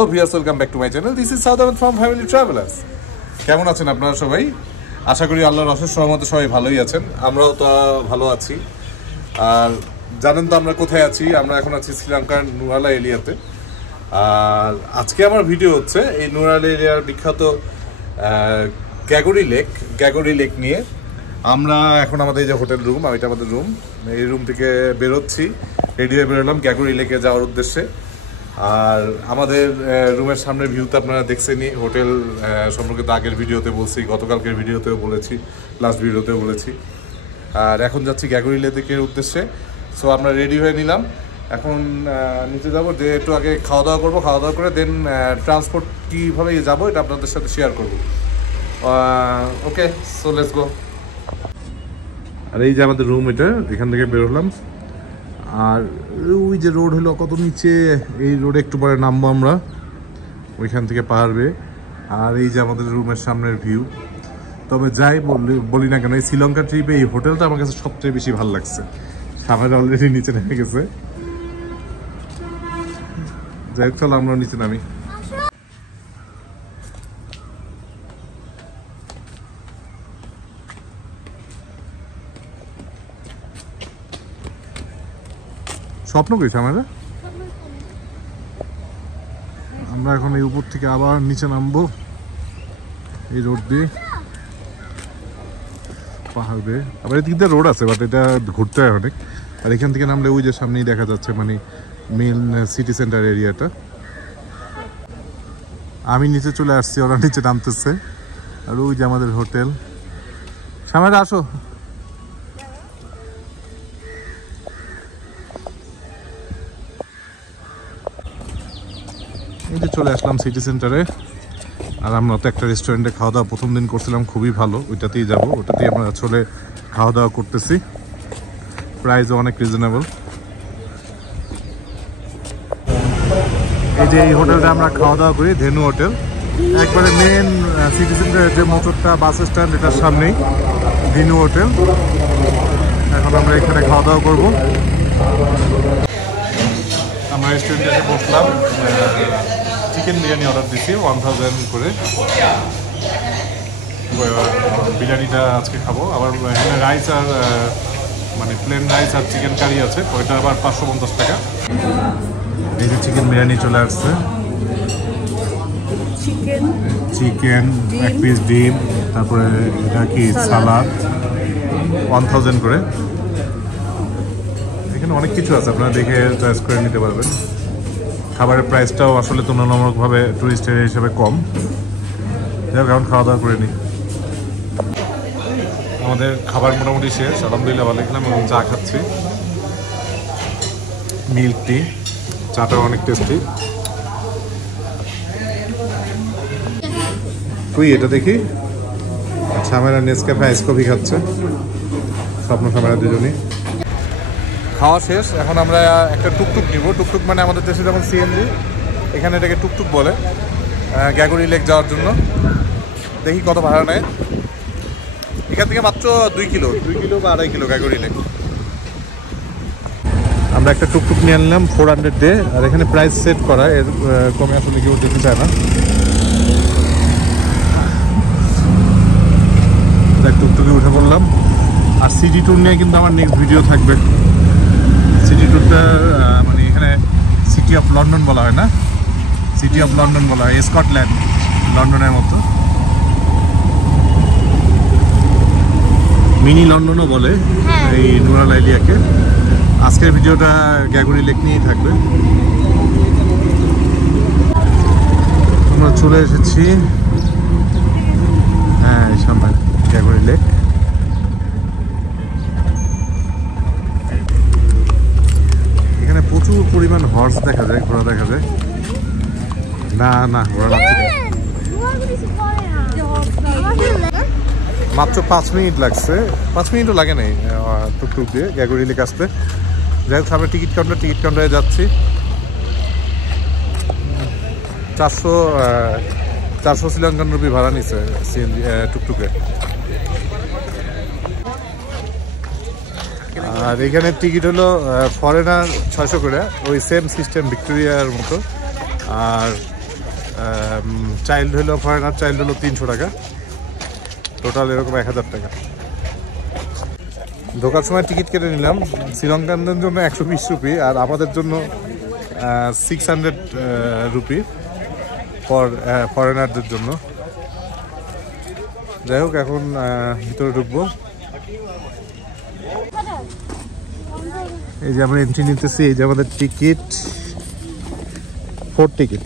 Hello viewers, welcome back to my channel. This is southern from family travellers. কেমন আছেন আপনারা সবাই? আশা করি আল্লাহর অশেষ রহমতে সবাই ভালোই আছেন। আমরাও তো ভালো আছি। আর জানেন তো আমরা কোথায় আছি? আমরা এখন আছি শ্রীলঙ্কার নুরালা এরিয়াতে। আর আজকে আমার ভিডিও হচ্ছে এই নুরালা এরিয়ার বিখ্যাত গ্যাগরি লেক নিয়ে। আমরা এখন আমাদের এই যে হোটেল রুম, এটা আমাদের রুম, এই রুম থেকে বেরোচ্ছি, রেডি হয়ে বেরোলাম গ্যাগরি লেকে যাওয়ার উদ্দেশ্যে। আর আমাদের রুমের সামনের ভিউতে আপনারা দেখছেনই। হোটেল সম্পর্কে তো আগের ভিডিওতে বলছি, গতকালকের ভিডিওতেও বলেছি, লাস্ট ভিডিওতেও বলেছি। আর এখন যাচ্ছি গ্যাগরি লেকের উদ্দেশ্যে। সো আমরা রেডি হয়ে নিলাম, এখন নিচে যাবো, যে একটু আগে খাওয়া দাওয়া করবো, খাওয়া দাওয়া করে দেন ট্রান্সপোর্ট কীভাবে যাবো এটা আপনাদের সাথে শেয়ার করবো। ওকে, সো লেটস গো। আর এই যে আমাদের রুম, এটা এখান থেকে বেরোলাম। আর ওই যে রোড হলো কত নিচে, এই রোডে একটু পরে নামবো আমরা, ওইখান থেকে পারবে। আর এই যে আমাদের রুমের সামনের ভিউ। তবে যাই বলি না কেন, এই শ্রীলঙ্কা ট্রিপে এই হোটেলটা আমার কাছে সবচেয়ে বেশি ভালো লাগছে। সামনে অলরেডি নিচে নেমে গেছে। যাই হোক, চলো আমরা নিচে নামি। স্বপ্ন করেছি আমরা এখন এই উপর থেকে আবার নিচে নামবো এই রোড দিয়ে, পাহাড় বেয়ে। আবার এদিক দিয়ে রোড আছে, বাট এটা ঘুরতে হয় অনেক। আর এখান থেকে নামলে ওই যে সামনেই দেখা যাচ্ছে, মানে মেন সিটি সেন্টার এরিয়াটা। আমি নিচে চলে আসছি, ওরা নিচে নামতেছে। আর ওই যে আমাদের হোটেল। সামনে আসো। এই যে চলে আসলাম সিটি সেন্টারে। আর আমরা তো একটা রেস্টুরেন্টে খাওয়া দাওয়া প্রথম দিন করছিলাম, খুবই ভালো। ওইটাতেই যাবো, ওটাতেই আমরা আসলে খাওয়া দাওয়া করতেছি। প্রাইসও অনেক রিজনেবল। এই যে এই হোটেলটা আমরা খাওয়া দাওয়া করি, ধেনু হোটেল, একবারে মেন সিটি সেন্টারের যে মোটরটা বাস স্ট্যান্ড, এটার সামনেই ধেনু হোটেল। এখন আমরা এখানে খাওয়া দাওয়া করবো। আমরা রেস্টুরেন্টে এসে বসলাম। চিকেন বিরিয়ানি অর্ডার দিচ্ছি 1000 করে। বিরিয়ানিটা আজকে খাবো। আবার এখানে রাইস আর মানে প্লেন রাইস আর চিকেন কারি আছে, ওইটা আবার 550 টাকা। এই যে চিকেন বিরিয়ানি চলে আসছে। চিকেন, এক পিস ডিম, তারপরে এটা কি সালাদ, 1000 করে। এখানে অনেক কিছু আছে, আপনারা দেখে চয়েস করে নিতে পারবেন। খাবারের প্রাইসটাও আসলে তুলনামূলকভাবে টুরিস্ট এরিয়া হিসেবে কম। যাই হোক, এখন খাওয়া দাওয়া করে নিই। আমাদের খাবার মোটামুটি শেষ, আলহামদুলিল্লাহ ভালো খেলাম। এবং চা খাচ্ছি, মিল্ক টি। চাটাও অনেক টেস্টি। তুই এটা দেখি। আচ্ছা, আমরা নেসক্যাফে আইস কফি খাচ্ছে স্বপ্ন ক্যামেরা দুজনই। খাওয়া শেষ, এখন আমরা একটা টুকটুক নিব। টুকটুক মানে আমাদের দেশে যেমন সিএনজি, এখানে এটাকে টুকটুক বলে, গ্যাগরি লেক যাওয়ার জন্য। দেখি কত ভাড়া নেয়। এখান থেকে মাত্র 2 কিলো বা 2.5 কিলো গ্যাগরি লেক। আমরা একটা টুকটুক নিয়ে আনলাম 400 ডে। আর এখানে প্রাইস সেট করা, এর কমে আসলে কেউ যেতে চায় না। টুকটুকে উঠে পড়লাম। আর সিটি ট্যুর নিয়ে কিন্তু আমার নেক্সট ভিডিও থাকবে। সিটি ট্যুরটা মানে এখানে সিটি অফ লন্ডন বলা হয় না, সিটি অফ লন্ডন বলা হয়, স্কটল্যান্ড, লন্ডনের মতো। মিনি লন্ডনও বলে এই নুরালা এরিয়াকে। আজকের ভিডিওটা গ্যাগরি লেক নিয়েই থাকবে। আমরা চলে এসেছি, হ্যাঁ, এই সামনে গ্যাগরি লেক। এখানে প্রচুর পরিমাণ হর্স দেখা যায়, ঘোড়া দেখা যায়। না ঘোড়া লাগছে। মাত্র 5 মিনিট লাগছে, 5 মিনিটও লাগে নাই টুকটুক দিয়ে গ্যাগরি লেক আসতে। যাই হোক, সামনে টিকিট কাউন্টারে যাচ্ছি। 400 শ্রীলঙ্কান রুপি ভাড়া নিছে সিএনজি টুকটুকে। আর এখানে টিকিট হলো ফরেনার 600 করে, ওই সেম সিস্টেম ভিক্টোরিয়ার মতো। আর চাইল্ড হলো ফরেনার চাইল্ড হলো 300 টাকা, টোটাল এরকম 1000 টাকা। ঢোকার সময় টিকিট কেটে নিলাম, শ্রীলঙ্কানদের জন্য 120 রুপি আর আমাদের জন্য 600 রুপি ফরেনারদের জন্য। যাই হোক, এখন ভিতরে ঢুকবো। এই যে আমরা এন্ট্রি নিতেছি, এই যে আমাদের টিকিট, 4 টিকিট।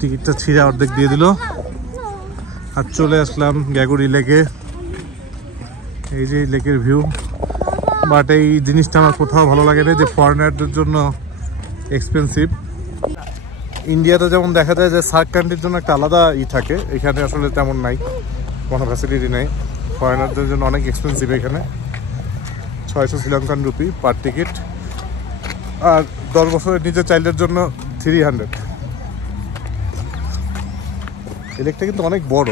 টিকিটটা ছিঁড়ে অর্ধেক দিয়ে দিল আর চলে আসলাম গ্যাগুরি লেকে। এই যে লেকের ভিউ, বাট এই জিনিসটা আমার কোথাও ভালো লাগে না যে ফরেনারদের জন্য এক্সপেন্সিভ। ইন্ডিয়াতে যেমন দেখা যায় যে সার্ক কান্ট্রির জন্য একটা আলাদা থাকে, এখানে আসলে তেমন নাই, কোনো ফ্যাসিলিটি নেই। ফরেনারদের জন্য অনেক এক্সপেন্সিভ এখানে, 600 শ্রীলঙ্কান রুপি পার টিকিট, আর 10 বছরের নিচে চাইল্ডের জন্য 300। এই লেকটা কিন্তু অনেক বড়।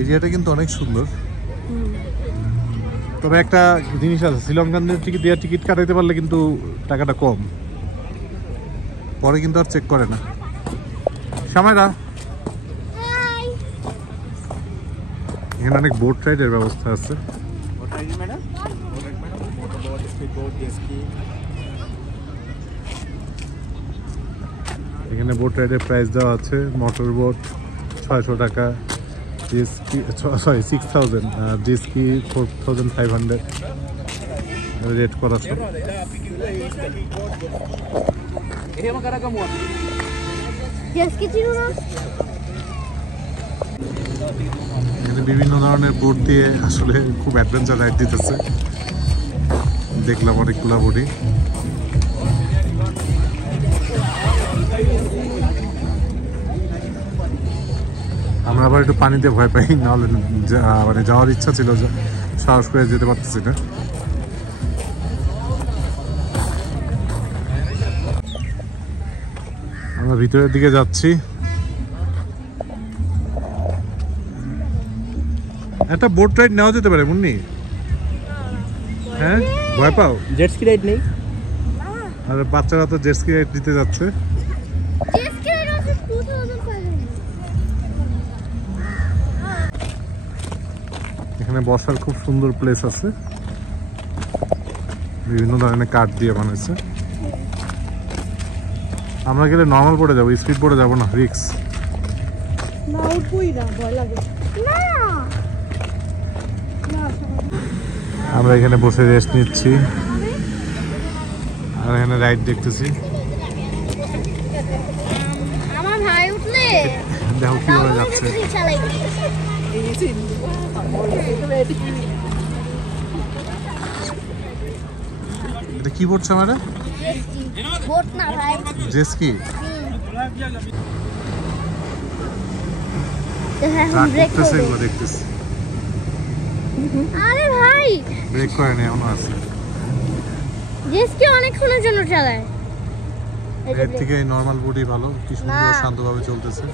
এরিয়াটা কিন্তু অনেক সুন্দর, তবে একটা জিনিস আছে, শ্রীলঙ্কানদের টিকিট কাটাইতে পারলে কিন্তু টাকাটা কম, পরে কিন্তু আর চেক করে না। সময়টা এখানে অনেক বোট রাইডের ব্যবস্থা আছে। এখানে বোট রাইডের প্রাইস দেওয়া আছে, মোটর বোট 600 টাকা, জেস্কি 6000, জেস্কি 4500 রেট করা আছে। এখানে বিভিন্ন ধরনের বোট দিয়ে আসলে খুব অ্যাডভেঞ্চার রাইড দিতেছে, দেখলাম অনেকগুলা বোটই। আমরা আবার একটু পানিতে ভয় পাই, নাহলে মানে যাওয়ার ইচ্ছা ছিল, সাহস করে যেতে পারতেছি না। আমরা ভিতরের দিকে যাচ্ছি। একটা বোট রাইড নেওয়া যেতে পারে মুন্নি? হ্যাঁ, ভয় পাও? জেটস্কি রাইড নেই? আর বাচ্চারা তো জেটস্কি রাইড দিতে যাচ্ছে। এখানে বসার খুব সুন্দর প্লেস আছে, বিভিন্ন ধরনের কাঠ দিয়ে বানাইছে। আমরা গেলে নর্মাল বোটে যাবো, স্পিড বোটে যাবো না, রিক্স। আমরা এখানে বসে রেস্ট নিচ্ছি আর এখানে রাইড দেখতেছি। দেখো কিভাবে যাচ্ছে। এটা কি বলছে আমারে? বোট না ভাই, জেস্কি। দেখতেছি। আরে ভাই, ব্রেক করে নি, এমন আছে। জেস্কি অনেকক্ষণের জন্য চালায়, এর থেকে নরমাল বোটই ভালো, কি সুন্দর শান্তভাবে চলতেছে।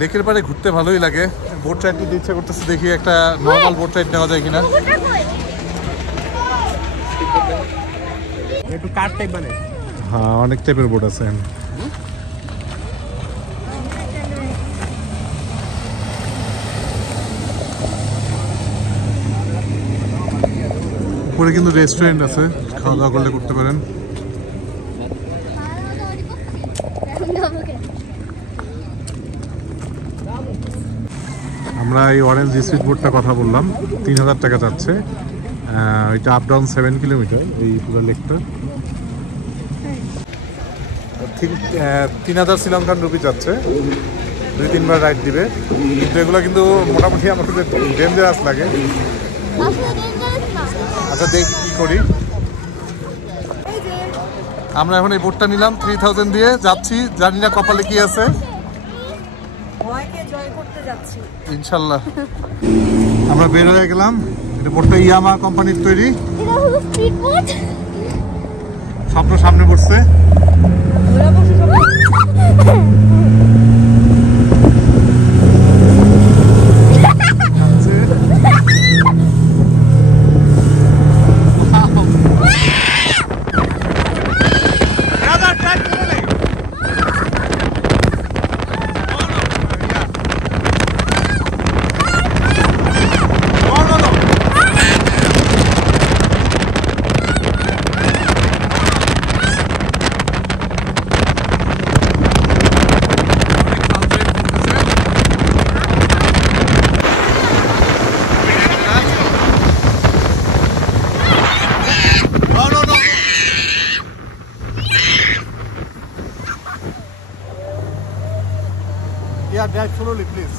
লেকের পাড়ে ঘুরতে ভালোই লাগে, বোট রাইড নিতে ইচ্ছা করতেছে, দেখি একটা নরমাল বোট রাইড নেওয়া যায় কিনা। একটু কার টাইপ বানায়। হ্যাঁ, অনেক টাইপের বোট আছে। উপরে কিন্তু রেস্টুরেন্ট আছে, খাওয়া দাওয়া করলে করতে পারেন। আমরা এই অরেঞ্জ স্পিড বোটটা কথা বললাম, 3000 টাকা যাচ্ছে। এটা আপ ডাউন 7 কিলোমিটার এই পুরো লেকটা। 3000 শ্রীলঙ্কান রুপি যাচ্ছে, 2-3 বার রাইড দিবে। কিন্তু এগুলো কিন্তু মোটামুটি আমার কাছে ডেঞ্জারাস লাগে। আচ্ছা, দেখি কি করি। আমরা এখন এই বোটটা নিলাম 3000 দিয়ে, যাচ্ছি, জানি না কপালে কি আছে, ইনশাল্লাহ। আমরা বের হয়ে গেলাম, এটা বোটটা ইয়ামা কোম্পানির তৈরি। এটা হলো স্পিড বোট। স্বপ্ন সামনে পড়ছে। Yeah, drive slowly, please.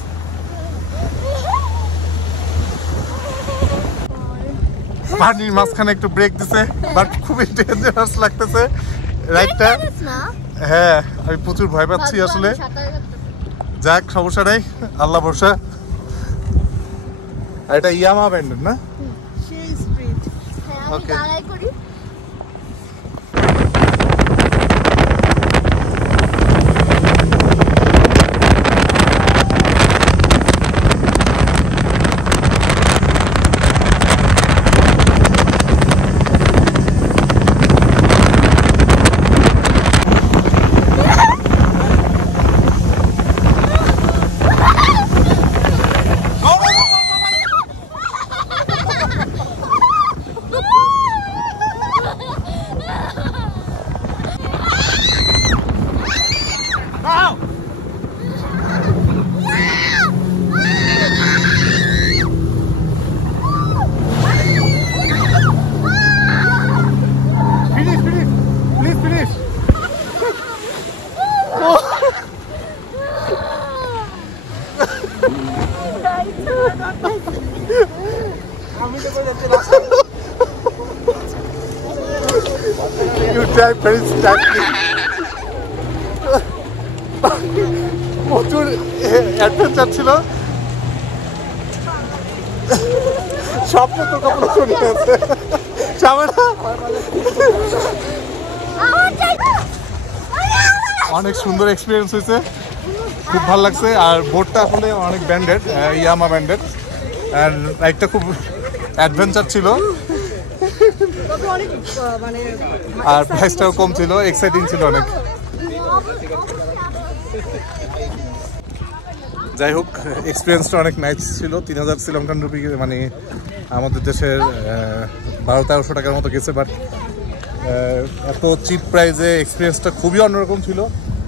পানির মাঝখানে একটু ব্রেক দিছে, বাট খুবই ডেঞ্জারাস লাগতেছে রাইডটা। হ্যাঁ, আমি প্রচুর ভয় পাচ্ছি আসলে। যাক, সমস্যা নাই, আল্লাহ ভরসা। আর এটা ইয়ামা ব্র্যান্ডের না? ওকে। You drive very slowly. প্রচুর অ্যাডভেঞ্চার ছিল। স্বপ্ন তো কখনো শুনে আছে অনেক সুন্দর এক্সপিরিয়েন্স হয়েছে, খুব ভালো লাগছে। আর বোটটা আসলে অনেক ব্র্যান্ডেড, ইয়ামা ব্র্যান্ডেড। আর রাইডটা খুব অ্যাডভেঞ্চার ছিল, আর প্রাইসটাও কম ছিল, এক্সাইটিং ছিল অনেক। যাই হোক, এক্সপিরিয়েন্সটা অনেক নাইস ছিল। 3000 শ্রীলঙ্কান রুপি, মানে আমাদের দেশের 1200-1300 টাকার মতো গেছে। বাট এত চিপ প্রাইসে এক্সপিরিয়েন্সটা খুবই অন্যরকম ছিল।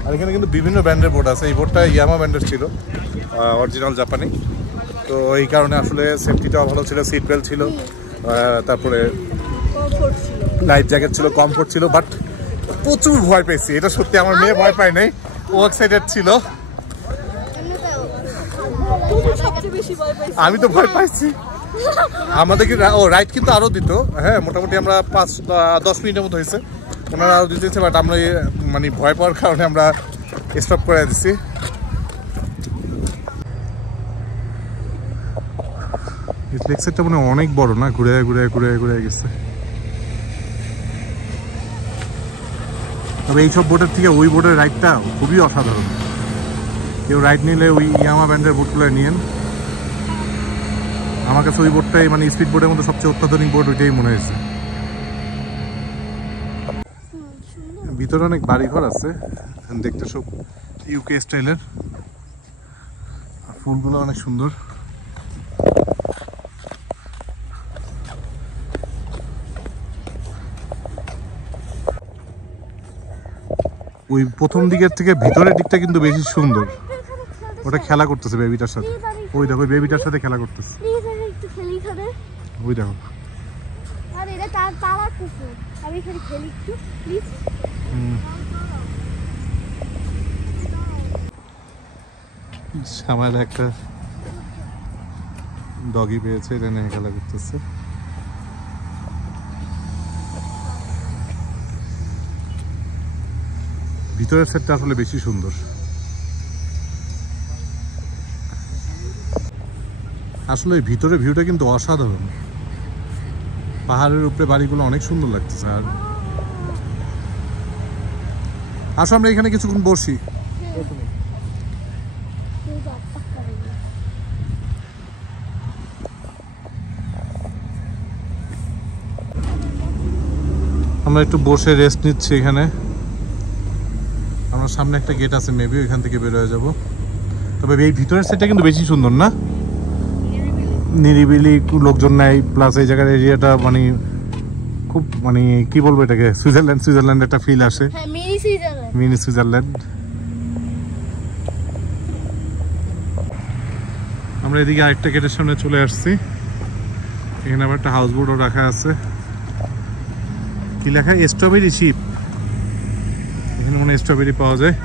আর এখানে কিন্তু বিভিন্ন ব্র্যান্ডের বোট আছে। এই বোটটা ইয়ামা ব্র্যান্ডের ছিল, অরিজিনাল জাপানি। তো এই কারণে আসলে সেফটিটাও ভালো ছিল, সিট বেল্ট ছিল, তারপরে লাইফ জ্যাকেট ছিল, কমফোর্ট ছিল। বাট প্রচুর ভয় পেয়েছি, এটা সত্যি। আমার মেয়ে ভয় পায় নাই, ও এক্সাইটেড ছিল। আমি তো ভয় পাইছি। আমাদেরকে রাইড কিন্তু আরও দিত, হ্যাঁ, মোটামুটি আমরা 5-10 মিনিটের মতো হয়েছে, ওনারা আরও দিতেছে। বাট আমরা মানে ভয় পাওয়ার কারণে আমরা স্টপ করে দিচ্ছি। লেকসাইডটা মানে অনেক বড় না, ঘুরে ঘুরে ঘুরে ঘুরে গেছে। তবে এইসব বোটের থেকে ওই বোটের রাইডটা খুবই অসাধারণ। কেউ রাইড নিলে ওই ইয়ামা ব্র্যান্ডের বোটগুলো নিয়েন। আমার কাছে ওই বোটটাই, মানে স্পিড বোটের মধ্যে সবচেয়ে অত্যাধুনিক বোট ওইটাই মনে হয়েছে। ভিতরে অনেক বাড়িঘর আছে, দেখতে সব ইউকে স্টাইলের। ফুলগুলো অনেক সুন্দর। ওই প্রথম দিকের থেকে ভিতরের দিকটা কিন্তু বেশি সুন্দর। ওটা খেলা করতেছে বেবিটার সাথে, ওই দেখো বেবিটার সাথে খেলা করতেছে। ওই দেখো, আমার একটা ডগি পেয়েছে, এটা নিয়ে খেলা করতেছে। ভিতরের সেটটা আসলে বেশি সুন্দর। আসলে ভিতরে ভিউটা কিন্তু অসাধারণ। পাহাড়ের উপরে বাড়িগুলো অনেক সুন্দর লাগতেছে। আর আসো আমরা এখানে কিছুক্ষণ বসি। আমরা একটু বসে রেস্ট নিচ্ছি এখানে। আমার সামনে একটা গেট আছে, মেবি ওইখান থেকে বের হয়ে যাব। তবে এই ভিতরের সাইডটা কিন্তু বেশি সুন্দর না, নিরিবিলি, লোকজন নাই, প্লাস এই জায়গার এরিয়াটা মানে খুব মানে কি বলবো এটাকে, সুইজারল্যান্ড একটা ফিল আসে, মিনি সুইজারল্যান্ড। আমরা এদিকে আরেকটা গেটের সামনে চলে আসছি। এখানে আবার একটা হাউস বোটও রাখা আছে। কি লেখা? Strawberry ship. এখানে মনে স্ট্রবেরি পাওয়া যায়।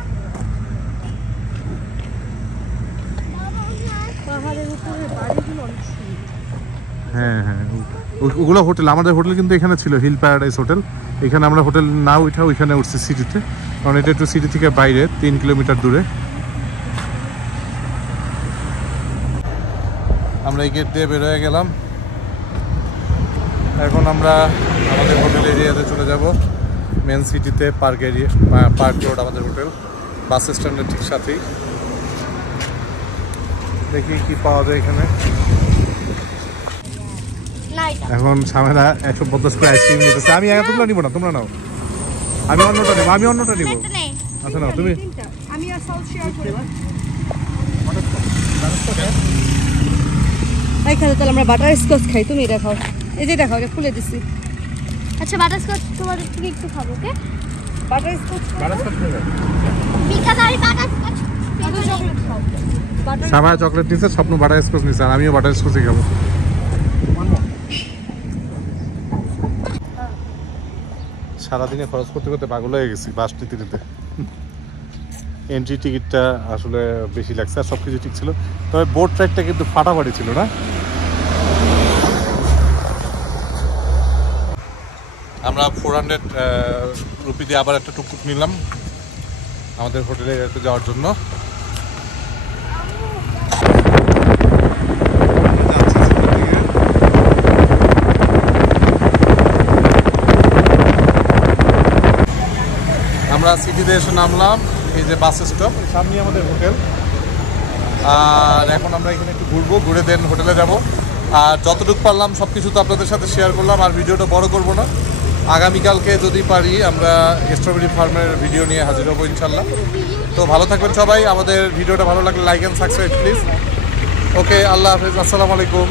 হ্যাঁ হ্যাঁ, ওগুলো হোটেল। আমাদের হোটেল কিন্তু এখানে ছিল, হিল প্যারাডাইস হোটেল। এখানে আমরা হোটেল না উঠা ওইখানে উঠছি সিটিতে, কারণ এটা একটু সিটি থেকে বাইরে 3 কিলোমিটার দূরে। আমরা এই গেট দিয়ে বের হয়ে গেলাম। এখন আমরা আমাদের হোটেল এরিয়াতে চলে যাব, মেন সিটিতে, পার্ক এরিয়া, পার্ক রোড আমাদের হোটেল, বাস স্ট্যান্ডের ঠিক সাথেই। দেখি কি পাওয়া যায় এখানে। এখন সামেরা 150 করে আইসক্রিম নিতেছে। আমি এতগুলো নিব না, তোমরা নাও। আমি অন্যটা নিব। আচ্ছা নাও তুমি। তাহলে আমরা বাটার স্কচ খাই, তুমি এটা খাও। এই যে দেখাও, এটা খুলে দিচ্ছি। আচ্ছা বাটারস্কচ তোমাদের থেকে একটু খাবো, ওকে? বাটার স্কচ বিকাশ আর বাটারস্কচ চকলেট খাও। সামা চকলেট নিচ্ছে, স্বপ্ন বাটার স্কচ নিচ্ছে, আর আমিও বাটার স্কচই খাবো। সারাদিনে খরচ করতে করতে পাগল হয়ে গেছি বাস নিতে নিতে। এন্ট্রি টিকিটটা আসলে বেশি লাগছে, আর সব কিছু ঠিক ছিল, তবে বোট রাইডটা কিন্তু ফাটাফাটি ছিল না? আমরা 400 রুপি দিয়ে আবার একটা টুকটুক নিলাম আমাদের হোটেলে যাওয়ার জন্য। আমরা সিটিতে এসে নামলাম, এই যে বাস স্টপ, সামনে আমাদের হোটেল। আর এখন আমরা এখানে একটু ঘুরবো, ঘুরে দেন হোটেলে যাব। আর যতটুকু পারলাম সব কিছু তো আপনাদের সাথে শেয়ার করলাম, আর ভিডিওটা বড় করব না। আগামীকালকে যদি পারি আমরা স্ট্রবেরি ফার্মের ভিডিও নিয়ে হাজির হবো ইনশাল্লাহ। তো ভালো থাকবেন সবাই। আমাদের ভিডিওটা ভালো লাগলে লাইক অ্যান্ড সাবস্ক্রাইব প্লিজ। ওকে, আল্লাহ হাফেজ, আসসালামু আলাইকুম।